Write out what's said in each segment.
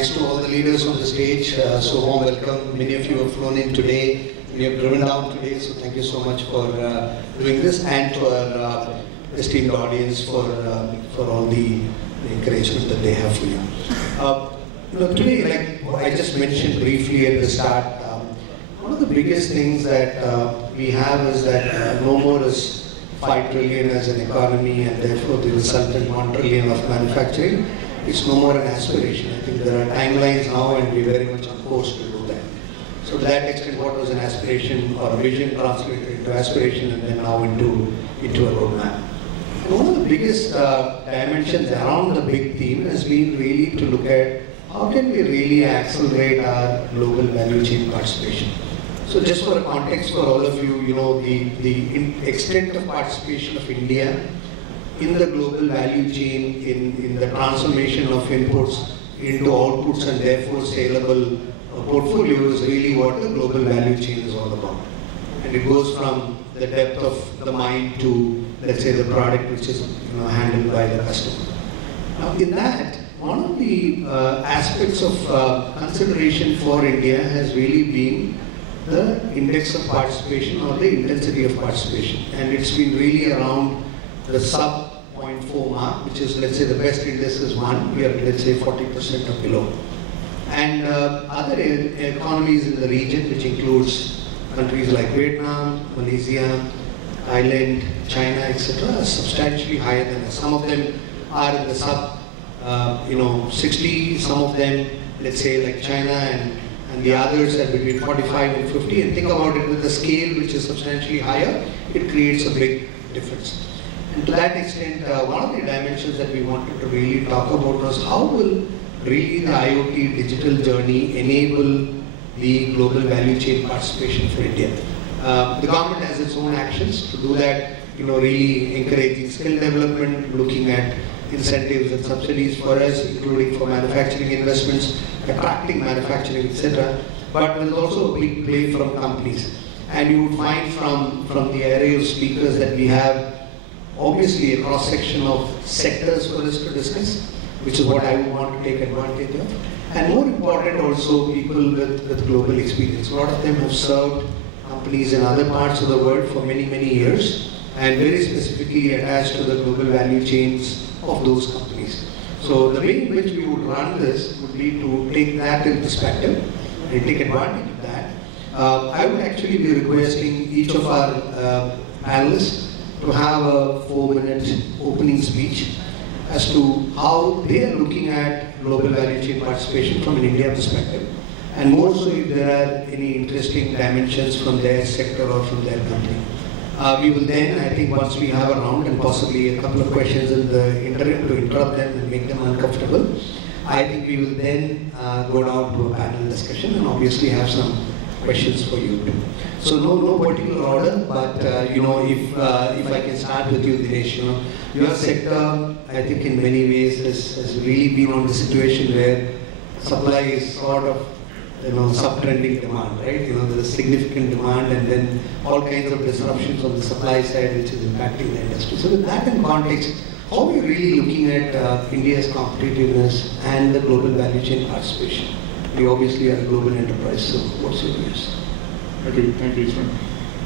Thanks to all the leaders on the stage. So warm welcome. Many of you have flown in today. We have driven down today. So thank you so much for doing this, and to our esteemed audience for all the encouragement that they have for you. Today, like I just mentioned briefly at the start, one of the biggest things that we have is that no more is 5 trillion as an economy, and therefore the resultant 1 trillion of manufacturing. It's no more an aspiration. I think there are timelines now, and we're very much on course to do that. So to that extent, what was an aspiration or a vision translated into aspiration, and then now into a roadmap. And one of the biggest dimensions around the big theme has been really to look at how can we really accelerate our global value chain participation. So just for a context for all of you, the extent of participation of India in the global value chain, in the transformation of inputs into outputs and therefore saleable portfolio is really what the global value chain is all about. And it goes from the depth of the mine to, let's say, the product which is handled by the customer. Now in that, one of the aspects of consideration for India has really been the index of participation or the intensity of participation. And it's been really around the sub 0.4 mark, which is, let's say, the best index is 1, we are, let's say, 40% or below. And other economies in the region, which includes countries like Vietnam, Malaysia, Thailand, China, etc., are substantially higher than us. Some of them are in the sub 60, some of them, let's say, like China, and the others are between 45 and 50. And think about it with a scale which is substantially higher, it creates a big difference. And to that extent, one of the dimensions that we wanted to really talk about was how will really the IoT digital journey enable the global value chain participation for India. The government has its own actions to do that, really encouraging skill development, looking at incentives and subsidies for us, including for manufacturing investments, attracting manufacturing, etc. But there's also a big play from companies. And you would find from the array of speakers that we have, obviously a cross-section of sectors for us to discuss, which is what I would want to take advantage of. And more important also, people with global experience. A lot of them have served companies in other parts of the world for many, many years, and very specifically attached to the global value chains of those companies. So the way in which we would run this would be to take that in perspective and take advantage of that. I would actually be requesting each of our panelists to have a 4-minute opening speech as to how they are looking at global value chain participation from an India perspective, and more so if there are any interesting dimensions from their sector or from their country. We will then, I think once we have a round and possibly a couple of questions in the interim to interrupt them and make them uncomfortable, I think we will then go down to a panel discussion and obviously have some questions for you too. So no particular order, but if I can start with you, Dinesh, your sector, I think in many ways has really been on the situation where supply is sort of sub-trending demand, right? There's significant demand and then all kinds of disruptions on the supply side which is impacting the industry. So with that in context, how are you really looking at India's competitiveness and the global value chain participation? We obviously are a global enterprise, so what's your views? Thank you, Ishwan.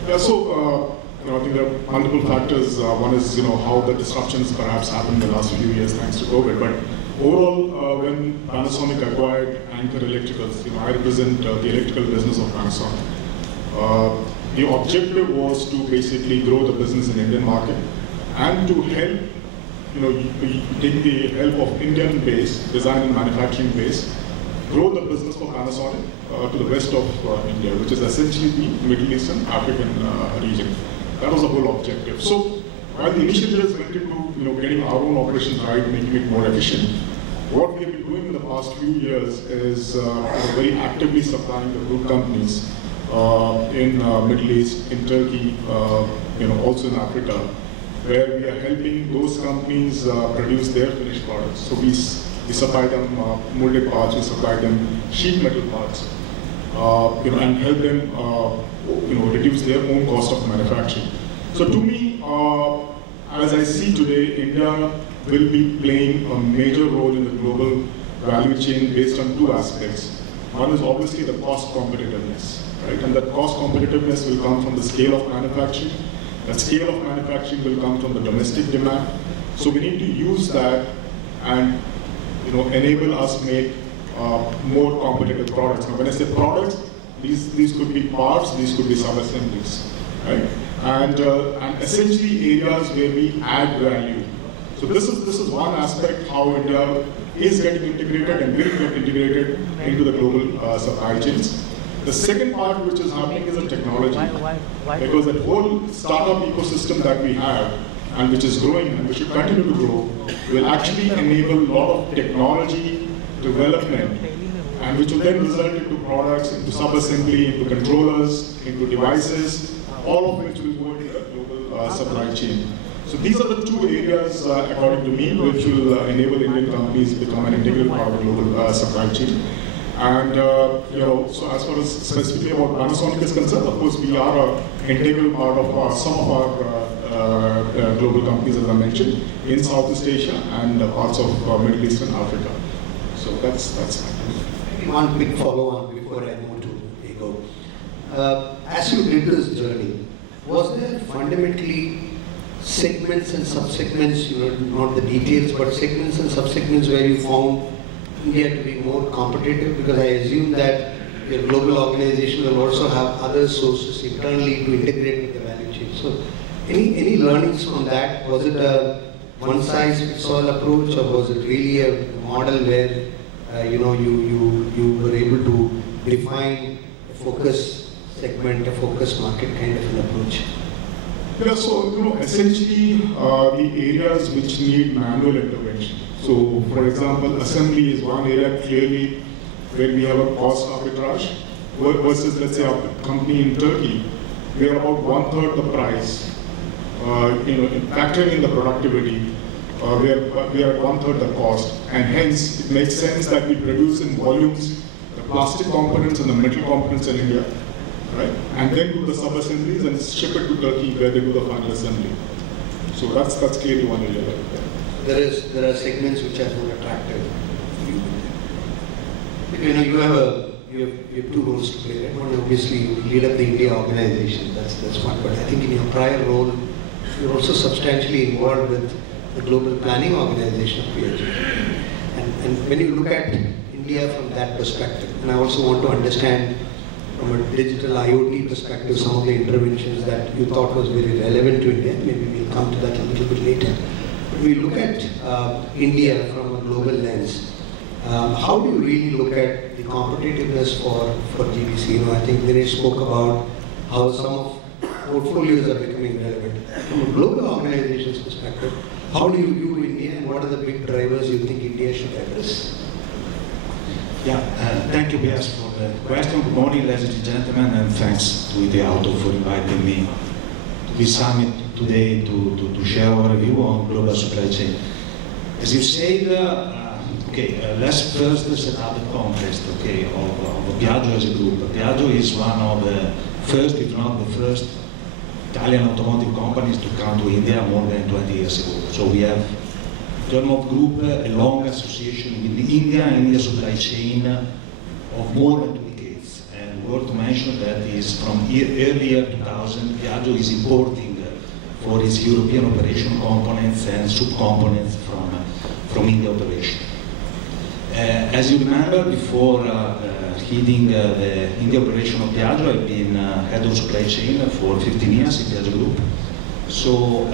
Yeah, so I think there are multiple factors. One is how the disruptions perhaps happened in the last few years thanks to COVID. But overall, when Panasonic acquired Anchor Electricals, I represent the electrical business of Panasonic. The objective was to basically grow the business in Indian market and to help, take the help of Indian base, design and manufacturing base, grow the business for Panasonic to the west of India, which is essentially the Middle Eastern African region. That was the whole objective. So while the initiatives went into getting our own operations right, making it more efficient, what we have been doing in the past few years is very actively supplying the group companies in Middle East, in Turkey, also in Africa, where we are helping those companies produce their finished products. So we supply them molded parts, we supply them sheet metal parts, and help them, reduce their own cost of manufacturing. So to me, as I see today, India will be playing a major role in the global value chain based on two aspects. One is obviously the cost competitiveness, right? And that cost competitiveness will come from the scale of manufacturing. That scale of manufacturing will come from the domestic demand. So we need to use that and enable us make more competitive products. Now, when I say products, these could be parts, these could be sub-assemblies, right? And essentially areas where we add value. So this is one aspect how India is getting integrated and will get integrated into the global supply chains. The second part which is happening is the technology. Why? Because that whole startup ecosystem that we have and which is growing and which should continue to grow will actually enable a lot of technology development and which will then result into products, into sub-assembly, into controllers, into devices, all of which will go into the global supply chain. So these are the two areas, according to me, which will enable Indian companies to become an integral part of the global supply chain. And so as far as specifically about Panasonic is concerned, of course, we are an integral part of some of our global companies, as I mentioned, in Southeast Asia and parts of Middle East and Africa. So that's Maybe one quick follow-on before I move to Ego. As you did this journey, was there fundamentally segments and sub-segments, not the details, but segments and sub-segments where you found India to be more competitive? Because I assume that your global organization will also have other sources internally to integrate with the value chain. So any learnings from that? Was it a one-size-fits-all approach, or was it really a model where you were able to define a focus segment, a focus market kind of an approach? Yeah, so essentially the areas which need manual intervention. So, for example, assembly is one area clearly where we have a cost arbitrage versus, let's say, a company in Turkey, we are about 1/3 the price. Factoring in the productivity, we are at 1/3 the cost, and hence it makes sense that we produce in volumes the plastic components and the metal components in India, right? And then do the sub-assemblies and ship it to Turkey where they do the final assembly. So that's clearly one area. There are segments which are more attractive. You have two roles to play. Right? One, obviously, you lead up the India organization. That's one. But I think in your prior role, you're also substantially involved with the global planning organization of PHG. And when you look at India from that perspective, and I also want to understand from a digital IoT perspective some of the interventions that you thought was very relevant to India. Maybe we'll come to that a little bit later. We look at India from a global lens. How do you really look at the competitiveness for GBC? I think Dinesh spoke about how some of portfolios are becoming relevant. From a global organization's perspective, how do you view India and what are the big drivers you think India should address? Yeah, thank you, Bias, for the question. Good morning, ladies and gentlemen, and thanks to the Auto for inviting me to this summit today to share our view on global supply chain. As you said, let's first set up the context, of Piaggio as a group. Piaggio is one of the first, if not the first, Italian automotive companies to come to India more than 20 years ago. So we have, in terms of group, a long association with India and India supply chain of more than 2 decades. And worth to mention that is from earlier 2000, Piaggio is importing for its European operation components and subcomponents from India operation. As you remember, before heading the India operation of Piaggio, I've been head of supply chain for 15 years in Piaggio Group. So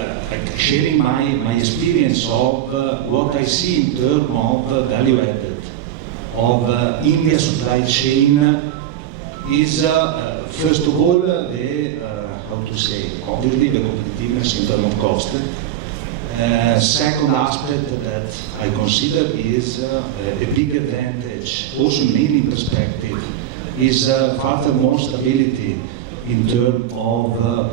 sharing my experience of what I see in terms of value added of India supply chain is first of all obviously the competitiveness in terms of cost. Second aspect that I consider is a big advantage, also mainly perspective, is further more stability in terms of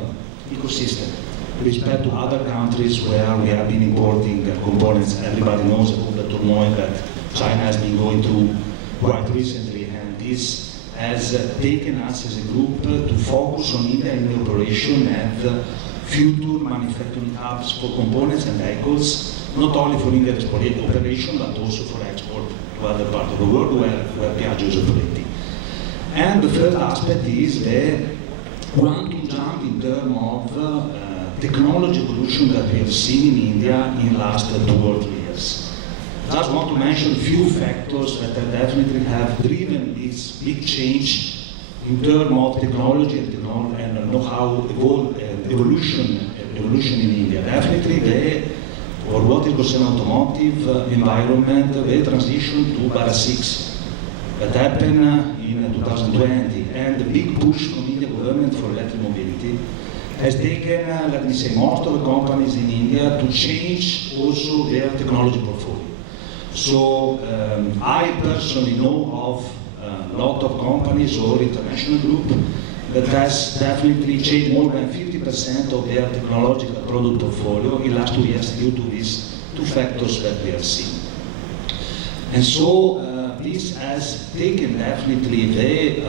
ecosystem with respect to other countries where we have been importing components. Everybody knows about the turmoil that China has been going through quite recently, and this has taken us as a group to focus on India in the operation and future manufacturing hubs for components and vehicles, not only for India's operation, but also for export to other parts of the world where Piaggio is operating. And the third aspect is the quantum jump in terms of technology evolution that we have seen in India in the last 2 or 3 years. I just want to mention a few factors that definitely have driven this big change in terms of technology and know-how evolution in India. Definitely for what is concerned automotive environment, the transition to Bharat 6 that happened in 2020 and the big push from Indian government for electric mobility has taken, let me say, most of the companies in India to change also their technology portfolio. So I personally know of a lot of companies or international group that has definitely changed more than 50% of their technological product portfolio in the last 2 years due to these 2 factors that we have seen. And so this has taken definitely the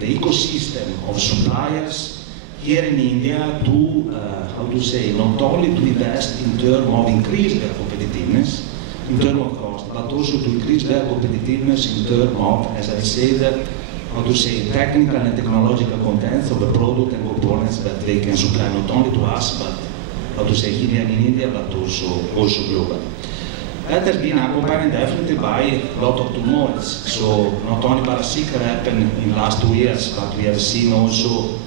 ecosystem of suppliers here in India to, not only to invest in terms of increase their competitiveness, in terms of cost, but also to increase their competitiveness in terms of, as I said, technical and technological contents of the product and components that they can supply not only to us, but here in India, but also globally. That has been accompanied definitely by a lot of turmoils. So not only Bharat 6 happened in the last 2 years, but we have seen also,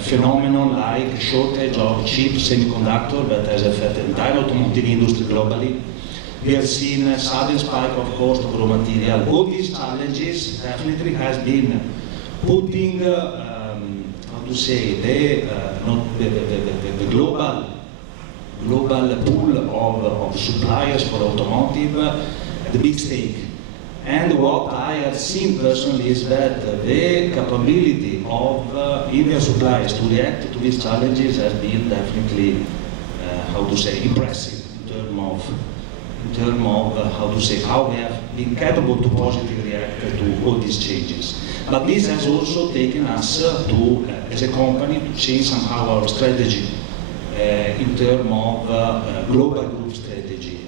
phenomenon like shortage of cheap semiconductor that has affected the entire automotive industry globally. We have seen a sudden spike of cost of raw material. All these challenges definitely has been putting, the global pool of suppliers for automotive at the big stake. And what I have seen personally is that the capability of Indian suppliers to react to these challenges has been definitely, impressive in terms of, how we have been capable to positively react to all these changes. But this has also taken us to, as a company, to change somehow our strategy in terms of global group strategy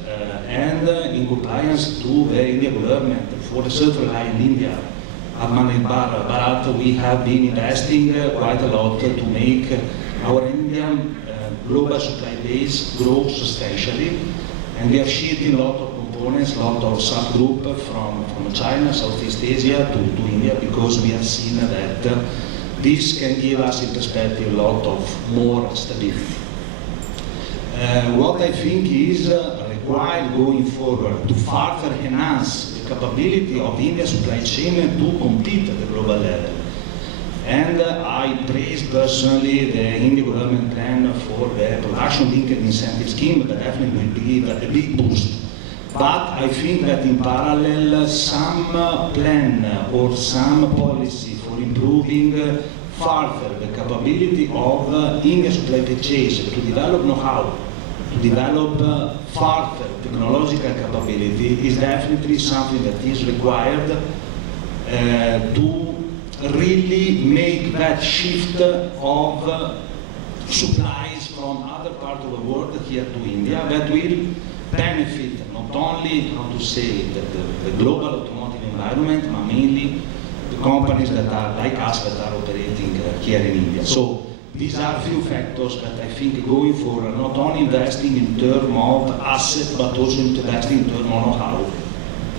and in compliance to the Indian government for the self-reliant India. Atmanirbhar Bharat, we have been investing quite a lot to make our Indian global supply base grow substantially, and we are shifting a lot of components, a lot of subgroup from China, Southeast Asia to India, because we have seen that this can give us in perspective a lot of more stability. What I think is required going forward to further enhance the capability of Indian supply chain to compete at the global level. And I praise personally the Indian government plan for the production-linked incentive scheme that definitely will give a big boost. But I think that in parallel, some plan or some policy for improving further the capability of Indian supply chain to develop know-how, to develop further technological capability is definitely something that is required to really make that shift of supplies from other parts of the world here to India that will benefit not only, the global automotive environment, but mainly the companies that are like us that are operating here in India. So these are a few factors that I think going forward, not only investing in terms of assets, but also investing in terms of know-how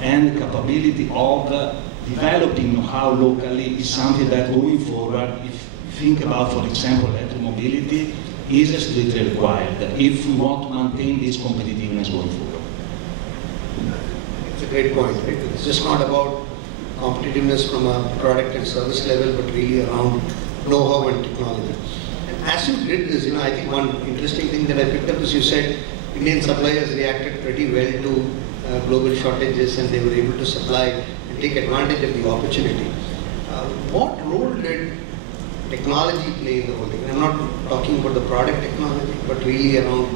and capability of developing know-how locally is something that going forward, if you think about, for example, electric mobility, is strictly required if we want to maintain this competitiveness going forward. It's a great point, right? It's just not about competitiveness from a product and service level, but really around know-how and technology. And as you did this, I think one interesting thing that I picked up is you said Indian suppliers reacted pretty well to global shortages, and they were able to supply and take advantage of the opportunity. What role did technology play in the whole thing? I'm not talking about the product technology, but really around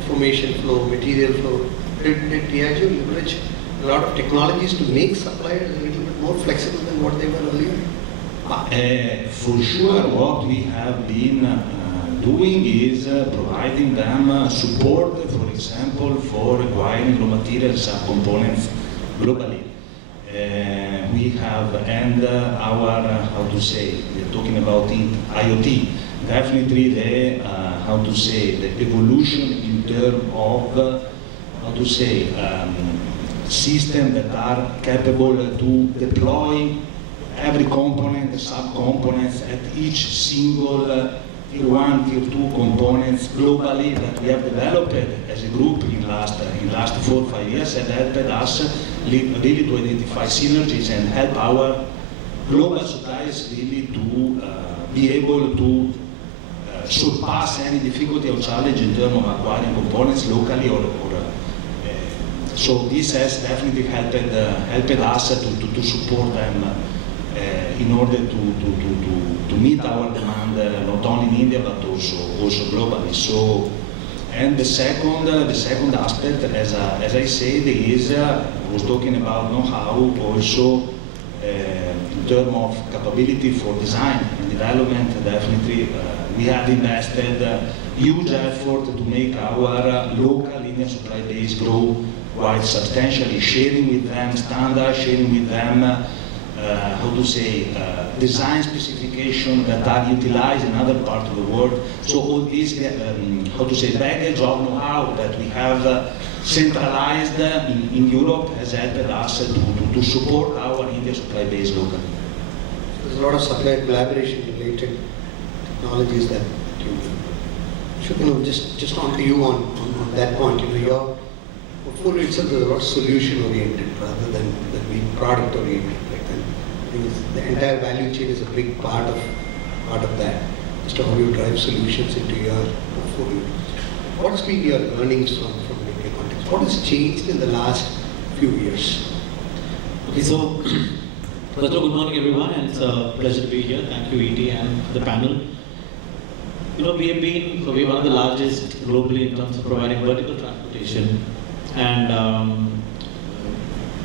information flow, material flow. Did Piaggio leverage a lot of technologies to make suppliers a little bit more flexible than what they were earlier? For sure, what we have been doing is providing them support, for example, for acquiring raw materials and components globally. We have, and our, how to say, we're talking about IoT, definitely the, how to say, the evolution in terms of, how to say, systems that are capable to deploy every component, sub-components at each single tier 1, tier 2 components globally that we have developed as a group in last 4 or 5 years, and helped us really to identify synergies and help our global suppliers really to be able to surpass any difficulty or challenge in terms of acquiring components locally or so this has definitely helped us to support them in order to meet our demand not only in India but also globally. So, and the second aspect, as I said, is I was talking about know-how also in terms of capability for design and development. Definitely, we have invested huge effort to make our local Indian supply base grow quite substantially, sharing with them standards, sharing with them how to say, design specifications that are utilized in other parts of the world. So all this, how to say, baggage of know-how that we have centralized in Europe has helped us to support our India supply base locally. There's a lot of supply collaboration related technologies that you just on to you on that point, your portfolio itself is a lot solution oriented rather than being product oriented. The entire value chain is a big part of that. Just how you drive solutions into your portfolio. What's been your learnings from the India context? What has changed in the last few years? Okay, so first of all, good morning everyone, and it's a pleasure to be here. Thank you, ET and the panel. We're one of the largest globally in terms of providing vertical transportation, and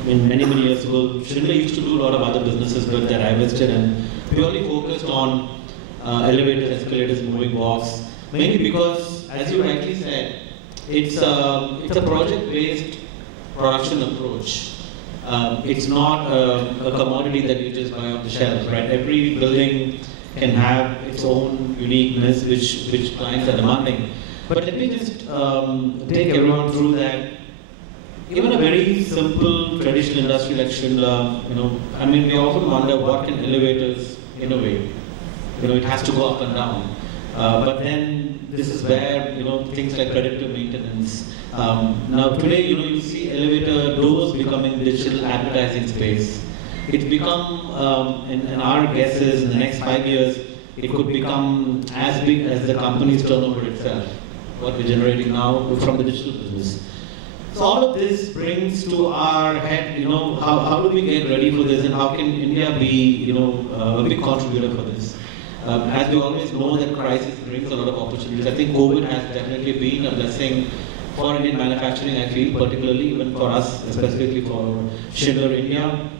many years ago, Schindler used to do a lot of other businesses, but they're divested and purely focused on elevators, escalators, moving walks. Mainly because, as you rightly said, it's a project-based production approach. It's not a commodity that you just buy off the shelf, right? Every building can have its own uniqueness, which clients are demanding. But let me just take everyone through that. Even a very simple traditional industry like Schindler, we often wonder what can elevators innovate. It has to go up and down. But then this is where things like predictive maintenance. Now today, you see elevator doors becoming digital advertising space. It's become, and our guess is in the next 5 years, it could become as big as the company's turnover itself. What we're generating now from the digital business. So all of this brings to our head, how do we get ready for this, and how can India be, a big contributor for this? As we always know that crisis brings a lot of opportunities. I think COVID has definitely been a blessing for Indian manufacturing, I feel, particularly even for us, specifically for Schindler India,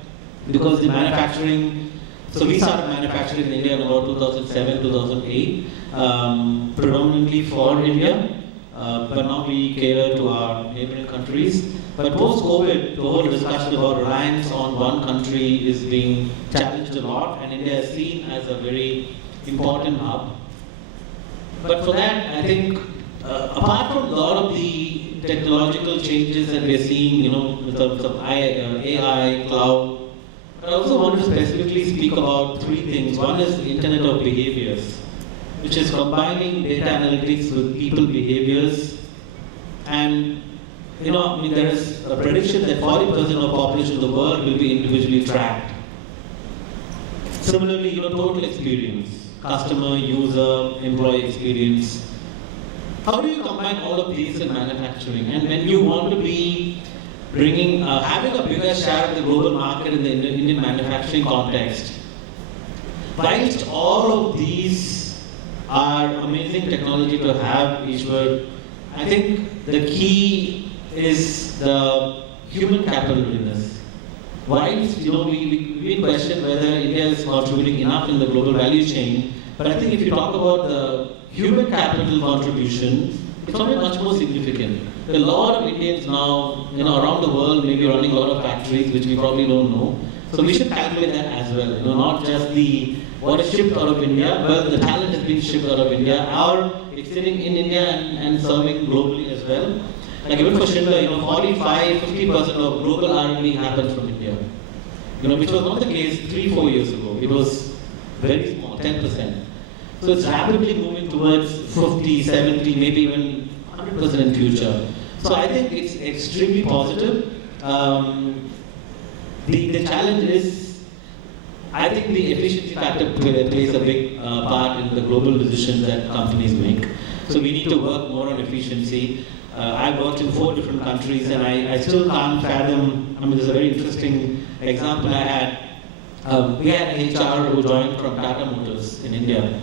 because the manufacturing, so we started manufacturing in India in about 2007, 2008, predominantly for India. But now we cater to our neighboring countries. But post-COVID, the whole discussion about reliance on one country is being challenged a lot, and India is seen as a very important hub. But for that, I think, apart from a lot of the technological changes that we're seeing, in terms of AI, cloud, I also want to specifically speak about 3 things. One is the Internet of Behaviors, which is combining data analytics with people behaviors. And, there is a prediction that 40% of the population of the world will be individually tracked. Similarly, total experience, customer, user, employee experience. How do you combine all of these in manufacturing? And when you want to be bringing, having a bigger share of the global market in the Indian manufacturing context, whilst all of these are amazing technology to have, Ishwar, I think the key is the human capital readiness. Whilst, we question whether India is contributing enough in the global value chain, but I think if you talk about the human capital contribution, it's probably much more significant. There are a lot of Indians now, around the world, maybe running a lot of factories, which we probably don't know. So we should calculate that as well. Not just what is shipped out of India, but the talent is being shipped out of India, or it's sitting in India and serving globally as well. Like even for Schindler, 45-50% of global R&D happens from India. Which was not the case 3-4 years ago. It was very small, 10%. So it's rapidly moving towards 50, 70, maybe even 100% in future. So I think it's extremely positive. The challenge is, I think the efficiency factor plays a big part in the global decisions that companies make. So we need to work more on efficiency. I've worked in 4 different countries and I still can't fathom, there's a very interesting example I had. We had an HR who joined from Tata Motors in India.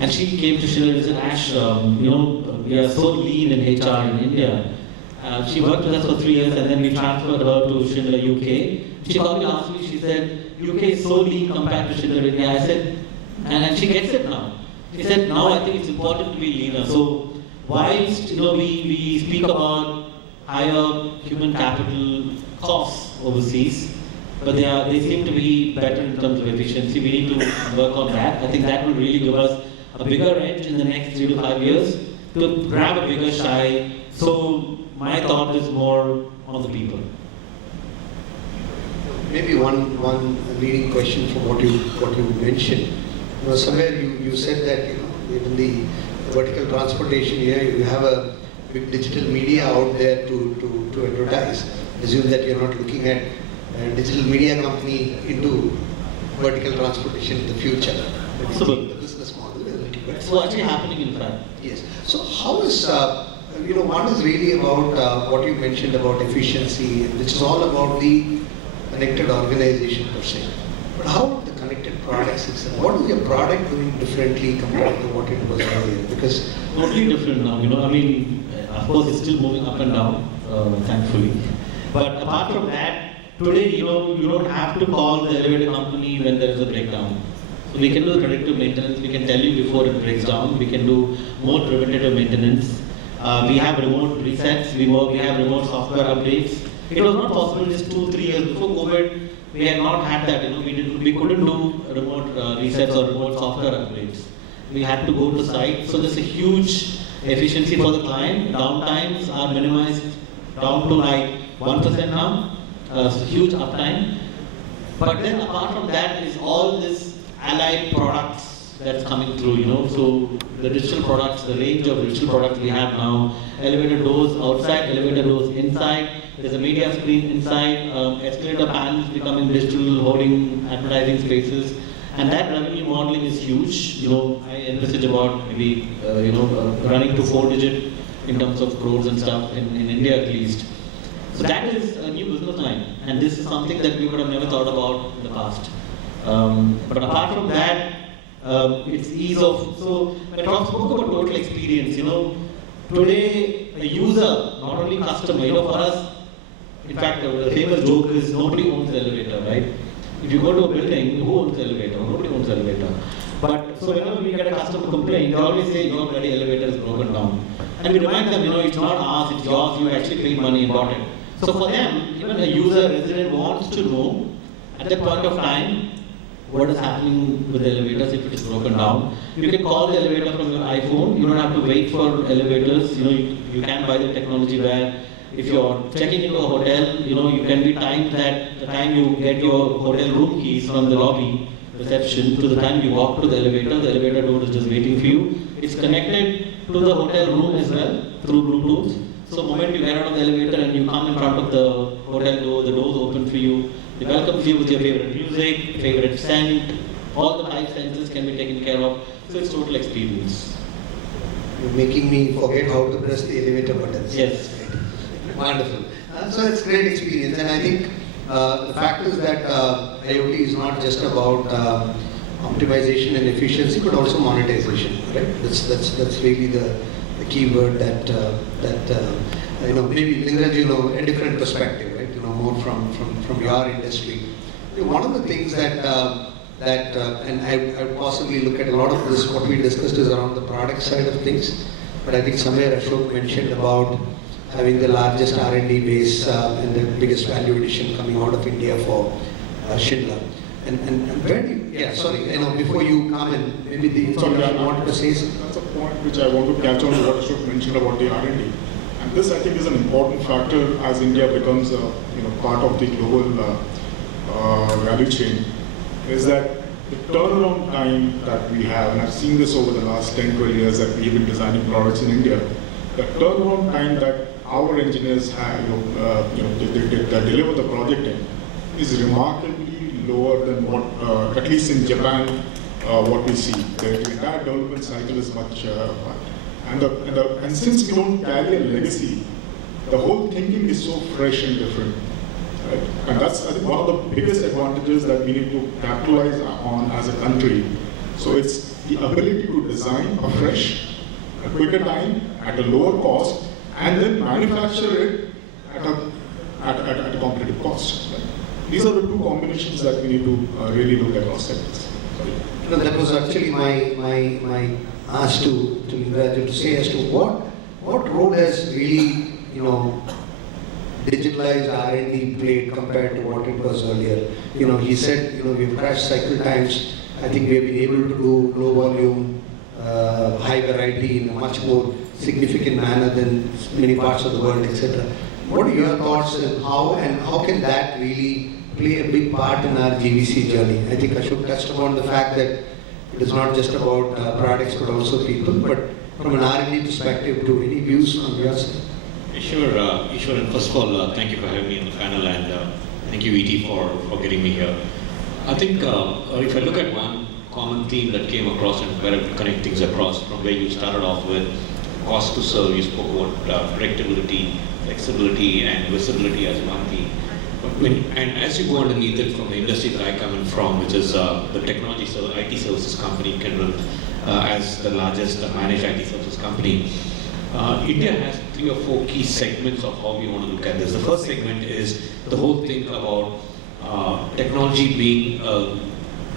And she came to Schindler and said, Ash, we are so lean in HR in India. She worked with us for 3 years and then we transferred her to Schindler UK. She called me last week, she said, UK is so lean compared to Schindler India. I said, and she gets it now. She said, now I think it's important to be leaner. So whilst we speak about higher human capital costs overseas, but they seem to be better in terms of efficiency. We need to work on that. I think that will really give us a bigger edge in the next 3 to 5 years to grab a bigger shy. So my thought is more on the people. Maybe one leading question from what you mentioned. Somewhere you said that even the vertical transportation here, you have a big digital media out there to advertise. Assume that you're not looking at a digital media company into vertical transportation in the future. So the business model is a little bit. It's actually happening in fact. Yes. So how is one is really about what you mentioned about efficiency, which is all about the connected organization per se. But how about the connected products itself? What is your product doing differently compared to what it was earlier? Because totally different now. Of course, it's still moving up and down, thankfully. But apart from that, today, you don't have to call the elevator company when there is a breakdown. So we can do predictive maintenance. We can tell you before it breaks down. We can do more preventative maintenance. We have remote resets. We have remote software updates. It was not possible just 2-3 years before COVID. We had not had that. We couldn't do remote resets or remote software upgrades. We had to go to site. So there's a huge efficiency for the client. Downtimes are minimized down to like 1% now. So huge uptime. But then apart from that is all this allied products that's coming through, So the digital products, the range of digital products we have now, elevator doors outside, elevator doors inside, there's a media screen inside, escalator panels becoming digital, holding advertising spaces. And that revenue modeling is huge. I envisage about maybe, running to 4-digit in terms of crores and stuff in India at least. So that is a new business line, and this is something that we would have never thought about in the past. But apart from that, it's ease of. So when I spoke about total experience, today a user, not only customer, for us, in fact, the famous joke is nobody owns the elevator, right? If you go to a building, who owns the elevator? Nobody owns the elevator. But so whenever we get a customer complaint, they always say your bloody elevator is broken down, and we remind them, it's not ours, it's yours. You actually paid money and bought it. So for them, even a user, resident wants to know at that point of time what is happening with the elevators if it is broken down. You can call the elevator from your iPhone. You don't have to wait for elevators. You can buy the technology where if you're checking into a hotel, you can be timed that the time you get your hotel room keys from the lobby reception to the time you walk to the elevator door is just waiting for you. It's connected to the hotel room as well through Bluetooth. So the moment you get out of the elevator and you come in front of the hotel door, the doors open for you. They welcome you with your favorite music, favorite scent. All the 5 senses can be taken care of. So it's total experience. You're making me forget how to press the elevator buttons. Yes. Wonderful. So it's great experience, and I think the fact is that IoT is not just about optimization and efficiency, but also monetization. Right? That's really the key word that maybe Lingaraj, a different perspective, right? More from your industry. One of the things that that, and I would possibly look at a lot of this, what we discussed is around the product side of things, but I think somewhere Ashok mentioned about having the largest R&D base and the biggest value addition coming out of India for Schindler. And where do you, yeah, sorry, before you come in, maybe the, Sorry, you wanted to say something? That's a point which I want to catch on to what Ashok mentioned about the R&D. And this, I think, is an important factor as India becomes a part of the global value chain, is that the turnaround time that we have, and I've seen this over the last 10, 12 years that we've been designing products in India, the turnaround time that our engineers have, they deliver the project in, is remarkably lower than what, at least in Japan, what we see. The entire development cycle is much, and since we don't carry a legacy, the whole thinking is so fresh and different. Right? And that's, I think, one of the biggest advantages that we need to capitalize on as a country. So it's the ability to design afresh, a quicker time, at a lower cost, and then manufacture it at a competitive cost. Right? These are the two combinations that we need to really look at across sectors. Sorry. That was actually my ask to Lingaraju to say as to what role has really, digitalized R&D played compared to what it was earlier. He said, we've crashed cycle times. I think we've been able to do low volume, high variety in a much more significant manner than many parts of the world, etc. What are your thoughts and how can that really play a big part in our GVC journey? I think Ashok touched upon the fact that it is not just about products but also people, but from an R&D perspective, too, any views from your side? Sure, Ishwar, and first of all, thank you for having me on the panel, and thank you, ET, for getting me here. I think if I look at one common theme that came across and where I connect things across from where you started off with cost to serve, you spoke about predictability, flexibility, and visibility as one theme. And as you go underneath it from the industry that I come in from, which is the technology IT services company, Kyndryl, as the largest managed IT services company, India has 3 or 4 key segments of how we want to look at this. The first segment is the whole thing about technology being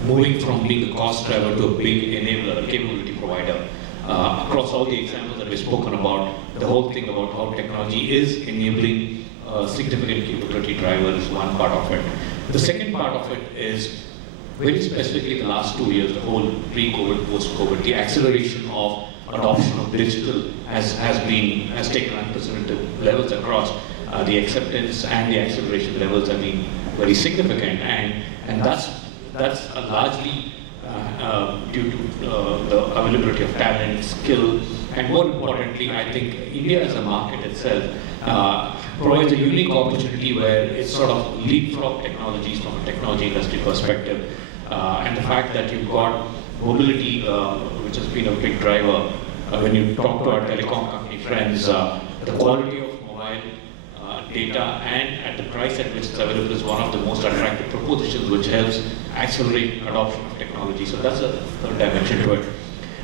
moving from being a cost driver to a big enabler, a capability provider. Across all the examples that we've spoken about, the whole thing about how technology is enabling significant capability driver is one part of it. The second part of it is very specifically the last 2 years, the whole pre-COVID, post-COVID, the acceleration of adoption of digital has taken unprecedented levels across. The acceptance and the acceleration levels have been very significant, and that's largely due to the availability of talent, skill, and more importantly, I think India as a market itself provides a unique opportunity where it's sort of leapfrog technologies from a technology industry perspective, and the fact that you've got mobility, which has been a big driver. When you talk to our telecom company friends, the quality of mobile data and at the price at which it's available is one of the most attractive propositions, which helps accelerate adoption of technology. So that's a third dimension to it.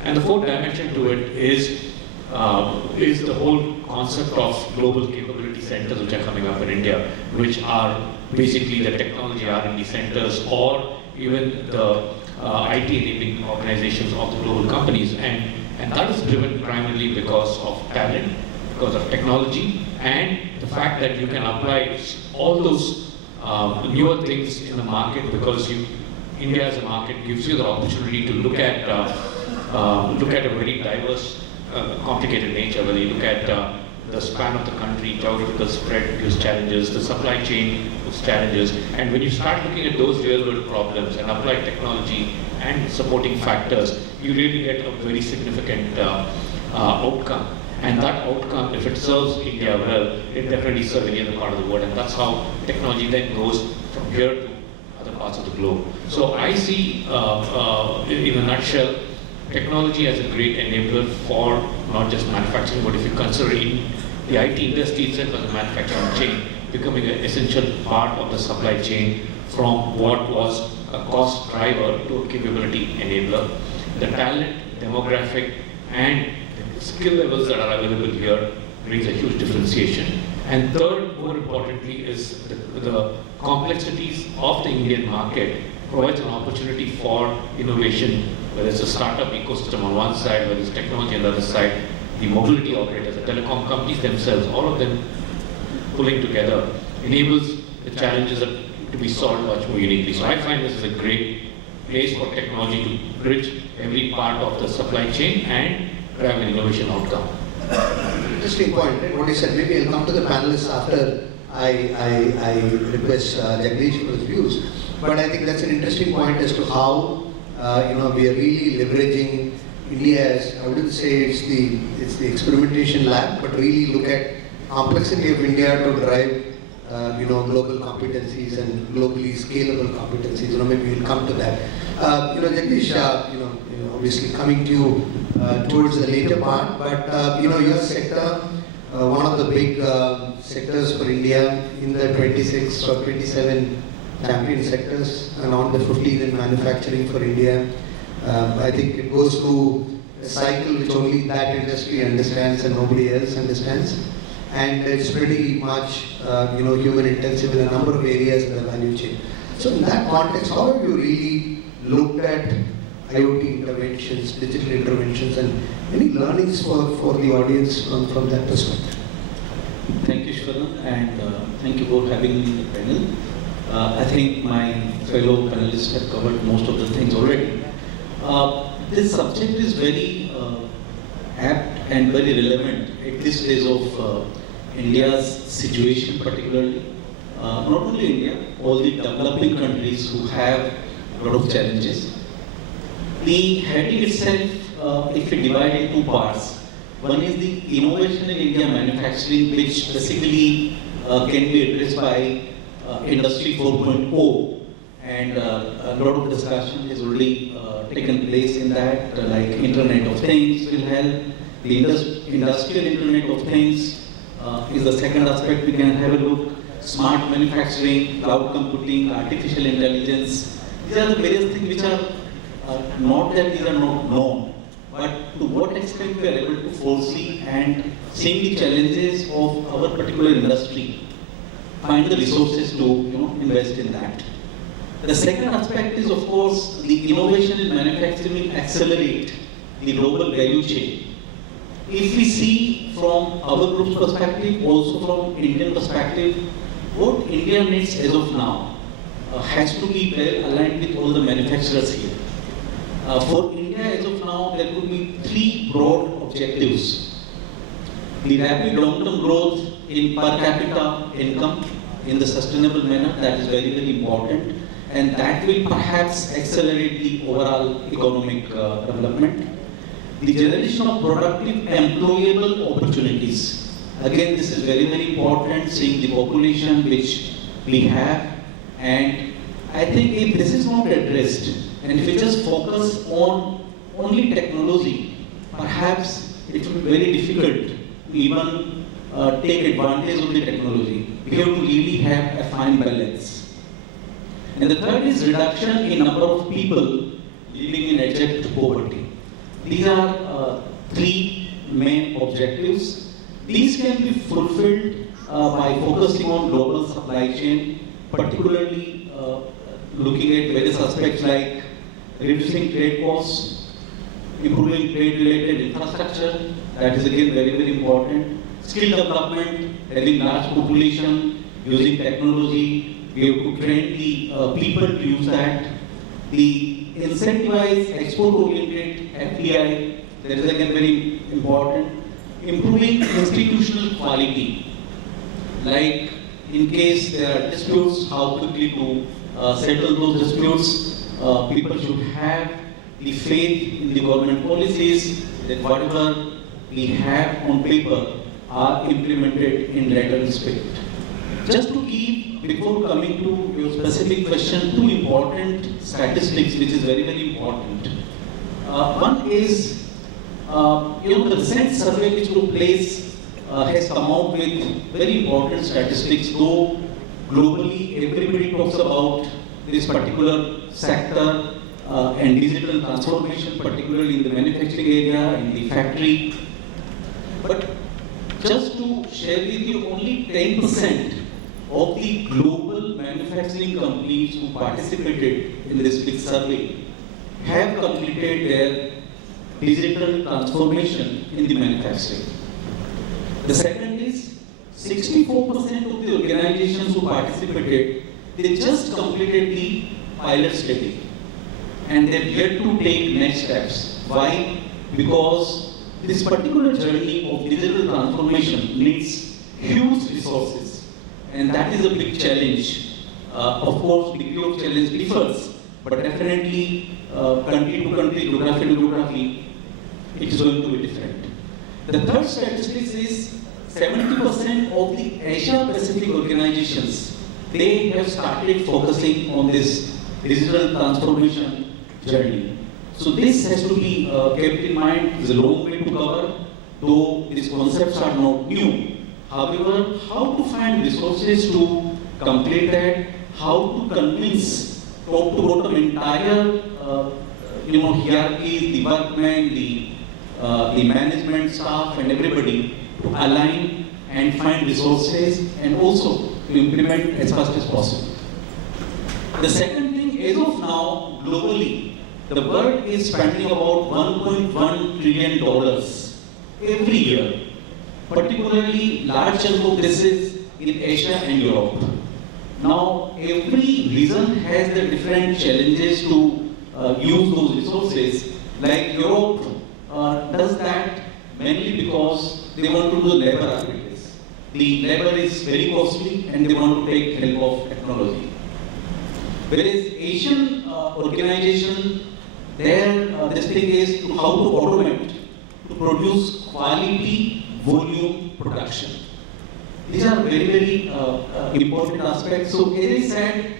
And the fourth dimension to it is the whole concept of global capability centers which are coming up in India, which are basically the technology R&D centers or even the IT enabling organizations of the global companies. And that is driven primarily because of talent, because of technology, and the fact that you can apply all those newer things in the market, because India as a market gives you the opportunity to look at a very diverse, complicated nature. Whether you look at the span of the country, geographical spread gives challenges, the supply chain gives challenges, and when you start looking at those real-world problems and apply technology and supporting factors, you really get a very significant outcome. And that outcome, if it serves India well, it definitely serves any other part of the world. And that's how technology then goes from here to other parts of the globe. So I see, in a nutshell, technology as a great enabler for not just manufacturing, but if you consider the IT industry itself as a manufacturing chain, becoming an essential part of the supply chain from what was a cost driver to a capability enabler. The talent, demographic, and skill levels that are available here brings a huge differentiation. And third, more importantly, is the complexities of the Indian market provides an opportunity for innovation, whether it's a startup ecosystem on one side, whether it's technology on the other side, the mobility operators, the telecom companies themselves, all of them pulling together enables the challenges to be solved much more uniquely. So I find this is a great place for technology to bridge every part of the supply chain and drive an innovation outcome. Interesting point, right? What you said. Maybe I'll come to the panelists after I request Jagdish for his views. But I think that's an interesting point as to how we are really leveraging India as, I wouldn't say it's the experimentation lab, but really look at complexity of India to drive global competencies and globally scalable competencies. Maybe we'll come to that. Jagdish, obviously coming to you towards the later part, but your sector, one of the big sectors for India in the 26 or 27 champion sectors, and on the 15 in manufacturing for India. I think it goes through a cycle which only that industry understands and nobody else understands. And it's pretty much human intensive in a number of areas in the value chain. So in that context, how have you really looked at IoT interventions, digital interventions, and any learnings for the audience from that perspective? Thank you, Shwaran, and thank you for having me in the panel. I think my fellow panelists have covered most of the things already. This subject is very apt and very relevant at this stage of India's situation, particularly. Not only India, all the developing countries who have a lot of challenges. The heading itself, if we divide in two parts, one is the innovation in India manufacturing, which basically can be addressed by Industry 4.0, and a lot of discussion has already taken place in that, like Internet of Things will help. The industrial Internet of Things is the second aspect we can have a look. Smart manufacturing, cloud computing, artificial intelligence. These are the various things which are not that these are not known, but to what extent we are able to foresee and seeing the challenges of our particular industry, find the resources to invest in that. The second aspect is, of course, the innovation in manufacturing will accelerate the global value chain. If we see from our group's perspective, also from Indian perspective, what India needs as of now has to be well aligned with all the manufacturers here. For India as of now, there could be three broad objectives. The rapid long-term growth in per capita income in the sustainable manner, that is very, very important, and that will perhaps accelerate the overall economic development. The generation of productive, employable opportunities. Again, this is very, very important, seeing the population which we have, and I think if this is not addressed, and if we just focus on only technology, perhaps it will be very difficult to even take advantage of the technology. We have to really have a fine balance. And the third is reduction in number of people living in abject poverty. These are three main objectives. These can be fulfilled by focusing on global supply chain, particularly looking at various aspects like reducing trade costs, improving trade-related infrastructure, that is again very, very important. Skill development, having large population, using technology, we have to train the people to use that. The incentivize export-oriented FDI, that is again very important. Improving institutional quality, like in case there are disputes, how quickly to settle those disputes. People should have the faith in the government policies that whatever we have on paper are implemented in letter respect. Just to give, before coming to your specific question, two important statistics which is very, very important. One is, the recent survey which took place has come out with very important statistics, though globally everybody talks about this particular sector and digital transformation, particularly in the manufacturing area, in the factory. But just to share with you, only 10% of the global manufacturing companies who participated in this big survey have completed their digital transformation in the manufacturing. The second is 64% of the organizations who participated, they just completed the pilot study and they've yet to take next steps. Why? Because this particular journey of digital transformation needs huge resources, and that is a big challenge. Of course, degree of challenge differs, but definitely country to country, geography to geography, it is going to be different. The third statistics is 70% of the Asia Pacific organizations, they have started focusing on this digital transformation journey. So this has to be kept in mind. It's a long way to cover, though these concepts are not new. However, how to find resources to complete that, how to convince top to bottom entire hierarchy, the workmen, the management staff and everybody to align and find resources and also to implement as fast as possible. The second thing, as of now, globally, the world is spending about $1.1 trillion every year. Particularly, large chunk of this is in Asia and Europe. Now, every region has the different challenges to use those resources. Like Europe does that mainly because they want to do labor arbitrage. The labor is very costly and they want to take help of technology. Whereas Asian organization, this thing is to how to automate, to produce quality volume production. These are very, very important aspects. So as I said,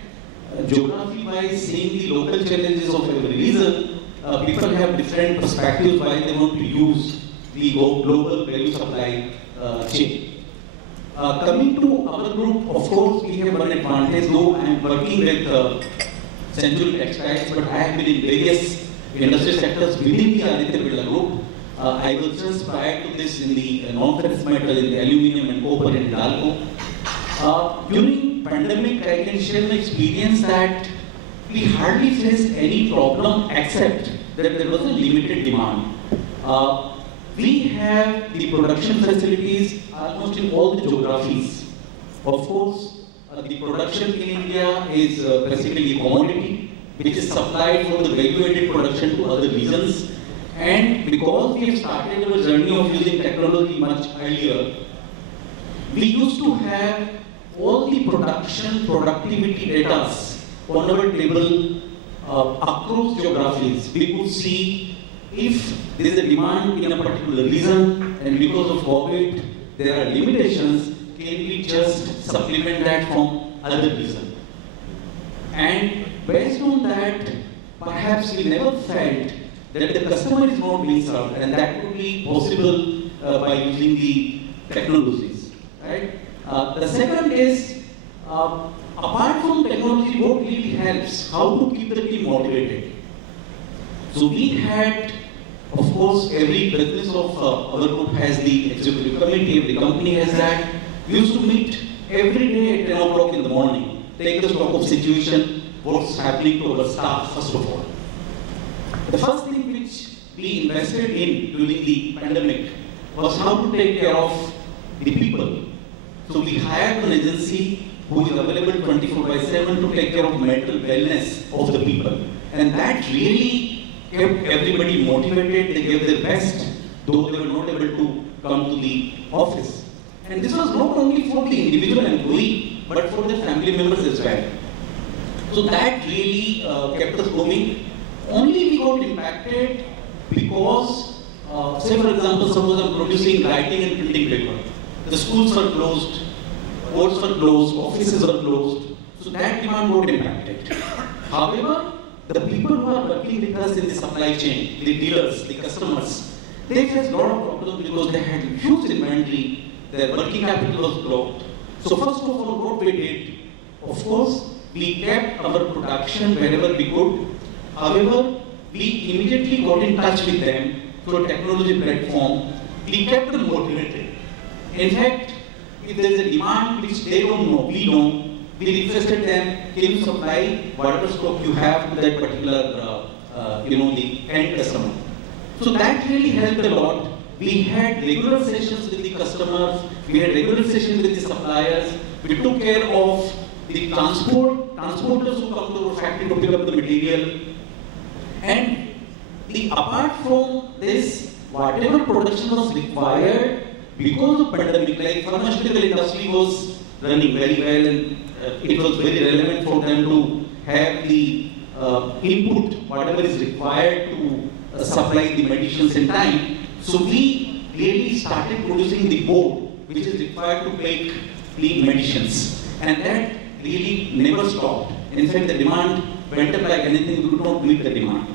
geography-wise, seeing the local challenges of every region, people have different perspectives why they want to use the global value supply chain. Coming to our group, of course, we have one advantage, though I am working with Century Textiles, but I have been in various industry sectors within the Aditya Birla Group. I was just prior to this in the non-ferrous metal, in the aluminium and copper in Dalco. During pandemic, I can share my experience that we hardly faced any problem except that there was a limited demand. We have the production facilities almost in all the geographies. Of course, the production in India is basically a commodity which is supplied for the value-added production to other regions. And because we have started our journey of using technology much earlier, we used to have all the production productivity data on our table across geographies. We could see if there is a demand in a particular region and because of COVID there are limitations, can we just supplement that from other region? And based on that, perhaps we never felt that the customer is not being served, and that would be possible by using the technologies. Right? The second is, apart from technology, what really helps, how to keep the team motivated. So we had, of course, every business of our group has the executive committee, every company has that. We used to meet every day at 10 o'clock in the morning, take the stock of situation, what's happening to our staff, first of all. The first thing which we invested in during the pandemic was how to take care of the people. So we hired an agency who is available 24/7 to take care of mental wellness of the people. And that really kept everybody motivated, they gave their best, though they were not able to come to the office. And this was not only for the individual employee, but for their family members as well. So that really kept us going. Only we got impacted because, say for example, suppose I'm producing writing and printing paper. The schools were closed, courts were closed, offices were closed. So that demand got impacted. However, the people who are working with us in the supply chain, the dealers, the customers, they faced a lot of problems because they had huge inventory, their working capital was blocked. So first of all, what we did, of course, we kept our production wherever we could. However, we immediately got in touch with them through a technology platform. We kept them motivated. In fact, if there is a demand which they don't know, we know, we requested them, can you supply whatever stock you have to that particular, the end customer. So that really helped a lot. We had regular sessions with the customers, we had regular sessions with the suppliers, we took care of the transporters who come to our factory to pick up the material. And apart from this, whatever production was required, because of pandemic, like pharmaceutical industry was running very well and it was very relevant for them to have the input, whatever is required to supply the medicines in time. So we really started producing the board which is required to make the medicines, and that really never stopped. In fact, the demand went up like anything, we could not meet the demand.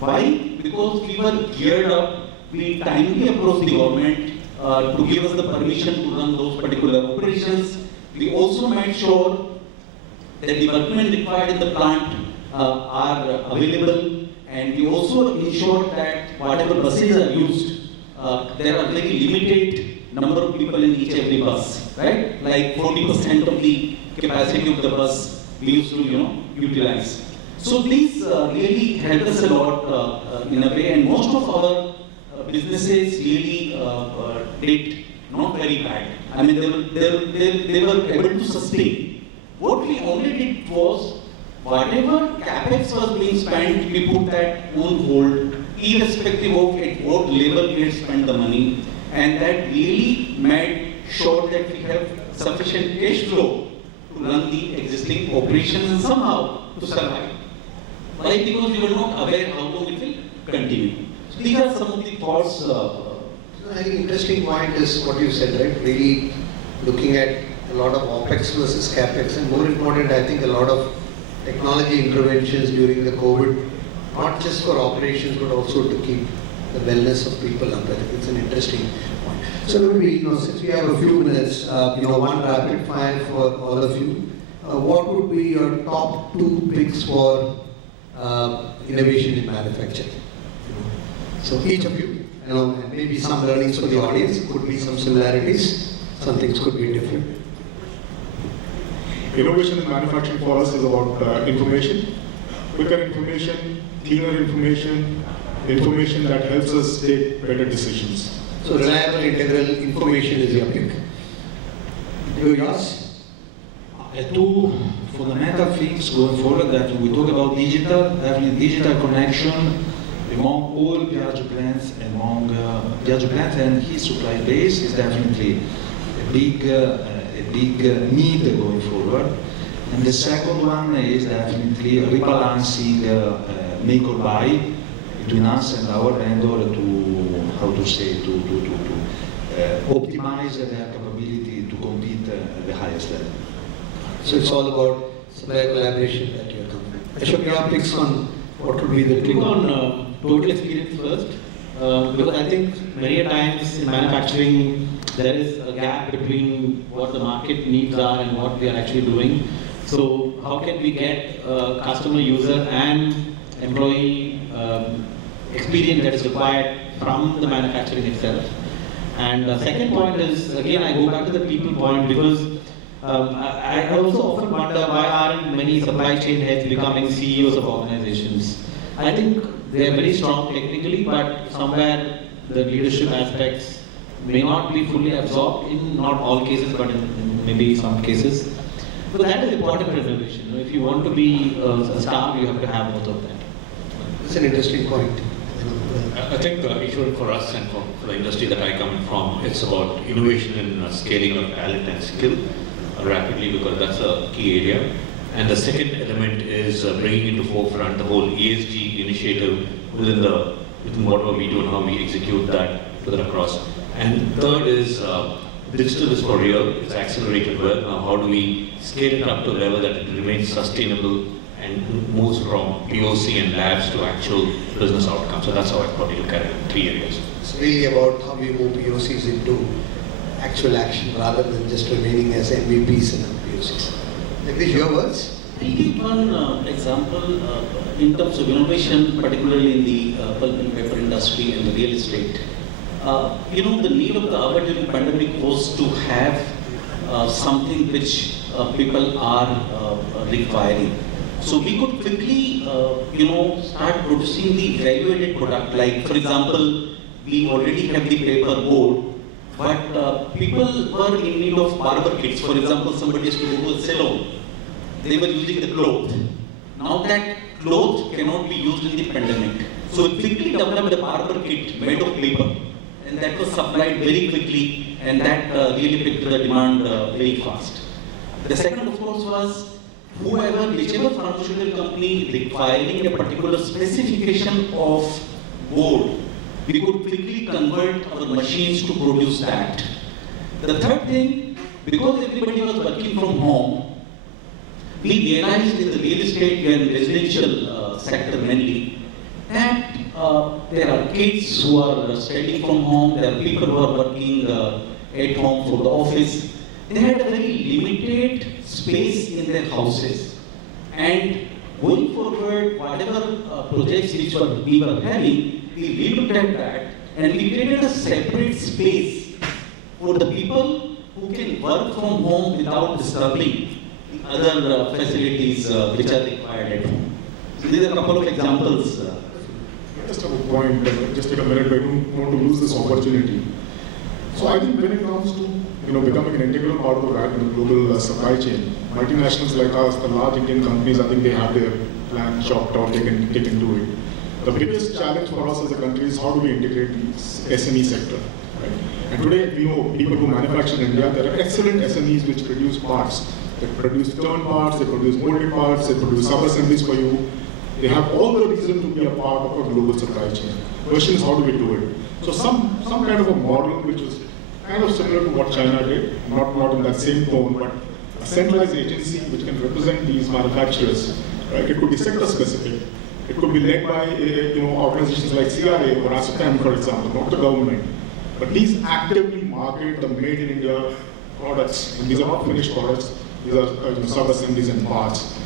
Why? Because we were geared up, we timely approached the government to give us the permission to run those particular operations. We also made sure that the workmen required in the plant are available, and we also ensured that whatever buses are used, there are very limited number of people in each every bus, right? Like 40% of the capacity of the bus we used to, utilize. So these really helped us a lot in a way, and most of our businesses really did not very bad. I mean, they were able to sustain. What we only did was, whatever capex was being spent, we put that on hold, irrespective of at what level we had spent the money, and that really made sure that we have sufficient cash flow to run the existing operations and somehow to survive. Why? Because we were not aware how long it will continue. So these are some of the thoughts. I think interesting point is what you said, right? Really looking at a lot of OPEX versus CAPEX, and more important, I think a lot of technology interventions during the COVID, not just for operations but also to keep the wellness of people up. I think it's an interesting point. So maybe, since we have a few minutes, one rapid fire for all of you. What would be your top 2 picks for innovation in manufacturing? So each of you, and maybe some learnings for the audience. Could be some similarities, some things could be different. Innovation in manufacturing for us is about information, quicker information, cleaner information, information that helps us take better decisions. So reliable, integral information is your pick. Yours? Two fundamental things going forward that we talk about digital, definitely digital connection among all Piaggio plants, and his supply base is definitely a big need going forward. And the second one is definitely rebalancing make or buy between us and our vendor to optimize their capability to compete at the highest level. So it's all about supplier collaboration that you're coming. Ashok, your picks on what would be the Pick two? on total experience first, because I think many a times in manufacturing there is a gap between what the market needs are and what we are actually doing. So how can we get customer, user and employee experience that is required from the manufacturing itself? And the second point is, again, I go back to the people point, because I also often wonder why aren't many supply chain heads becoming CEOs of organizations? I think they are very strong technically, but somewhere the leadership aspects may not be fully absorbed in not all cases, but in maybe some cases. So that is important for innovation. If you want to be a star, you have to have both of them. It's an interesting point. I think even for us and for the industry that I come from, it's about innovation and scaling of talent and skill rapidly, because that's a key area. And the second element is bringing into forefront the whole ESG initiative within whatever we do and how we execute that further across. And third is digital is for real. It's accelerated well. Now, how do we scale it up to a level that it remains sustainable and moves from POC and labs to actual business outcomes? So that's how I probably look at it in 3 areas. It's really about how we move POCs into actual action rather than just remaining as MVPs and POCs. Jagdish, your words? I'll give one example in terms of innovation, particularly in the pulp and paper industry and the real estate. The need of the hour during pandemic was to have something which people are requiring. So we could quickly, start producing the value-added product. Like, for example, we already have the paper board, but people were in need of barber kits. For example, somebody has to go to a salon. They were using the cloth. Now that cloth cannot be used in the pandemic. So we quickly developed a barber kit made of paper, and that was supplied very quickly, and that really picked the demand very fast. The second, of course, was whichever pharmaceutical company requiring a particular specification of board, we could quickly convert our machines to produce that. The third thing, because everybody was working from home, we realized in the real estate and residential sector mainly that there are kids who are studying from home, there are people who are working at home for the office. They had a very limited space in their houses. And going forward, whatever projects which we were having, we looked at that and we created a separate space for the people who can work from home without disturbing the other facilities which are required at home. So these are a couple of examples. Just have a point, just take a minute, I don't want to lose this opportunity. So I think when it comes to becoming an integral part of the global supply chain, multinationals like us, the large Indian companies, I think they have their plan chalked out, they can do it. The biggest challenge for us as a country is how do we integrate the SME sector. Right? And today we know people who manufacture in India, there are excellent SMEs which produce parts. They produce turn parts, they produce molded parts, they produce sub-assemblies for you. They have all the reason to be a part of a global supply chain. The question is how do we do it? So some kind of a model which was kind of similar to what China did, not in that same tone, but a centralized agency which can represent these manufacturers. Right? It could be sector specific. It could be led by organizations like CRA or ASSOCHAM, for example, not the government. But these actively market the made in India products, and these are not finished products, these are sub-assemblies and parts.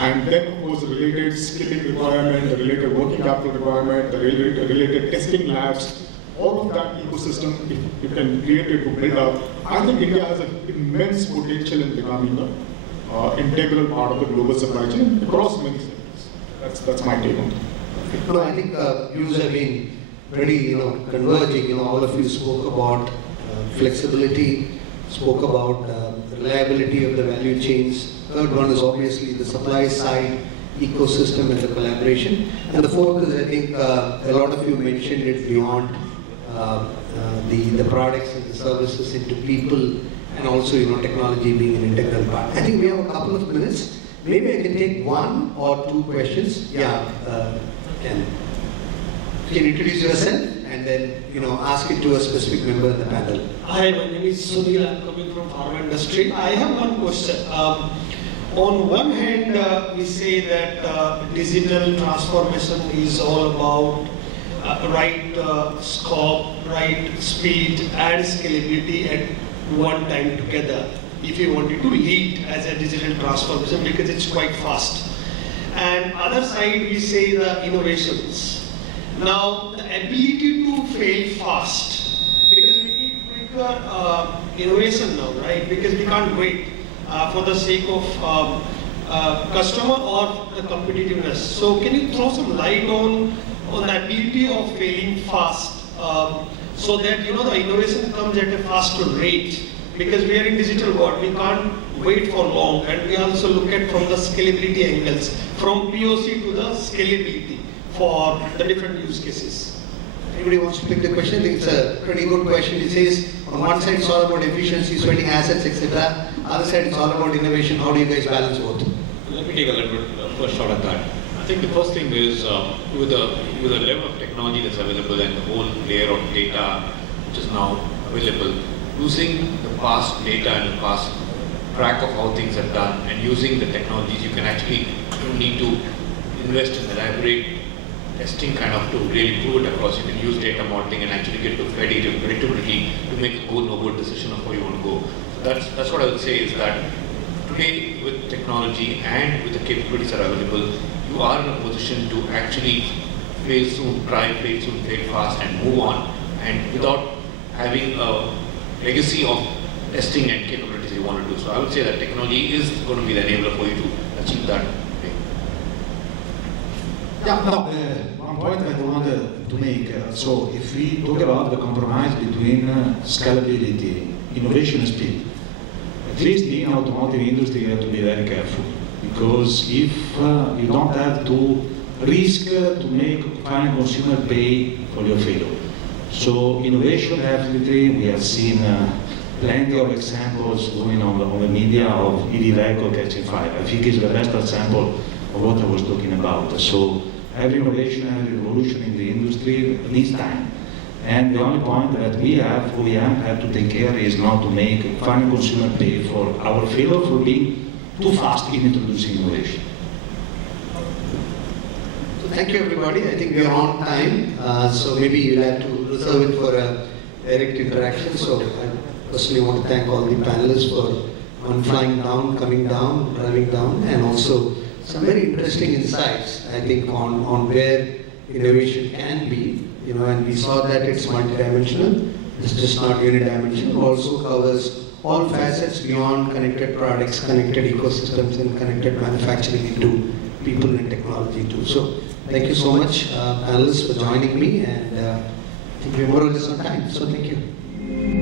And then, of course, the related skilling requirement, the related working capital requirement, the related testing labs, all of that ecosystem, if you can create it to build up, I think India has an immense potential in becoming an integral part of the global supply chain across many sectors. That's my take on it. No, I think views have been pretty, converging. All of you spoke about flexibility, spoke about reliability of the value chains. Third one is obviously the supply side ecosystem and the collaboration. And the fourth is, I think, a lot of you mentioned it beyond the products and the services into people, and also technology being an integral part. I think we have a couple of minutes. Maybe I can take one or two questions. Yeah, can you introduce yourself and then ask it to a specific member of the panel? Hi, my name is Sunil. I'm coming from pharma industry. I have one question. On one hand, we say that digital transformation is all about right scope, right speed and scalability at one time together if you wanted to lead as a digital transformation, because it's quite fast. And other side we say the innovations. Now the ability to fail fast, because we need quicker innovation now, right? Because we can't wait for the sake of customer or the competitiveness. So can you throw some light on the ability of failing fast, so that the innovation comes at a faster rate? Because we are in digital world, we can't wait for long, and we also look at from the scalability angles, from POC to the scalability for the different use cases. Anybody wants to pick the question? I think it's a pretty good question. It says on one side it's all about efficiency, sweating assets, etc. Other side it's all about innovation. How do you guys balance both? Let me take a little bit first shot at that. I think the first thing is with the level of technology that's available and the whole layer of data which is now available, using the past data and the past track of how things are done and using the technologies, you can actually, you don't need to invest in elaborate testing kind of to really prove it across. You can use data modeling and actually get to predictability to make a go no-go decision of where you want to go. That's what I would say is that today with technology and with the capabilities that are available, you are in a position to actually fail soon, try, fail soon, fail fast and move on, and without having a legacy of testing and capabilities. want to do. So I would say that technology is going to be the enabler for you to achieve that. Yeah, no, one point I wanted to make. So if we talk about the compromise between scalability, innovation and speed, at least in automotive industry you have to be very careful. Because if you don't have to risk to make final consumer pay for your failure. So innovation definitely, we have seen plenty of examples going on the media of EV vehicle catching fire. I think it's the best example of what I was talking about. So every innovation, every revolution in the industry needs time. And the only point that we have to take care is not to make final consumer pay for our failure for being too fast in introducing innovation. So thank you everybody. I think we are on time. So maybe you'll have to reserve it for a direct interaction. So I personally want to thank all the panelists for flying down, coming down, driving down, and also some very interesting insights, I think, on where innovation can be. And we saw that it's multidimensional. It's just not unidimensional. Also covers all facets beyond connected products, connected ecosystems, and connected manufacturing into people and technology too. So thank you so much, panelists, for joining me, and I think we're more or less on time. So thank you.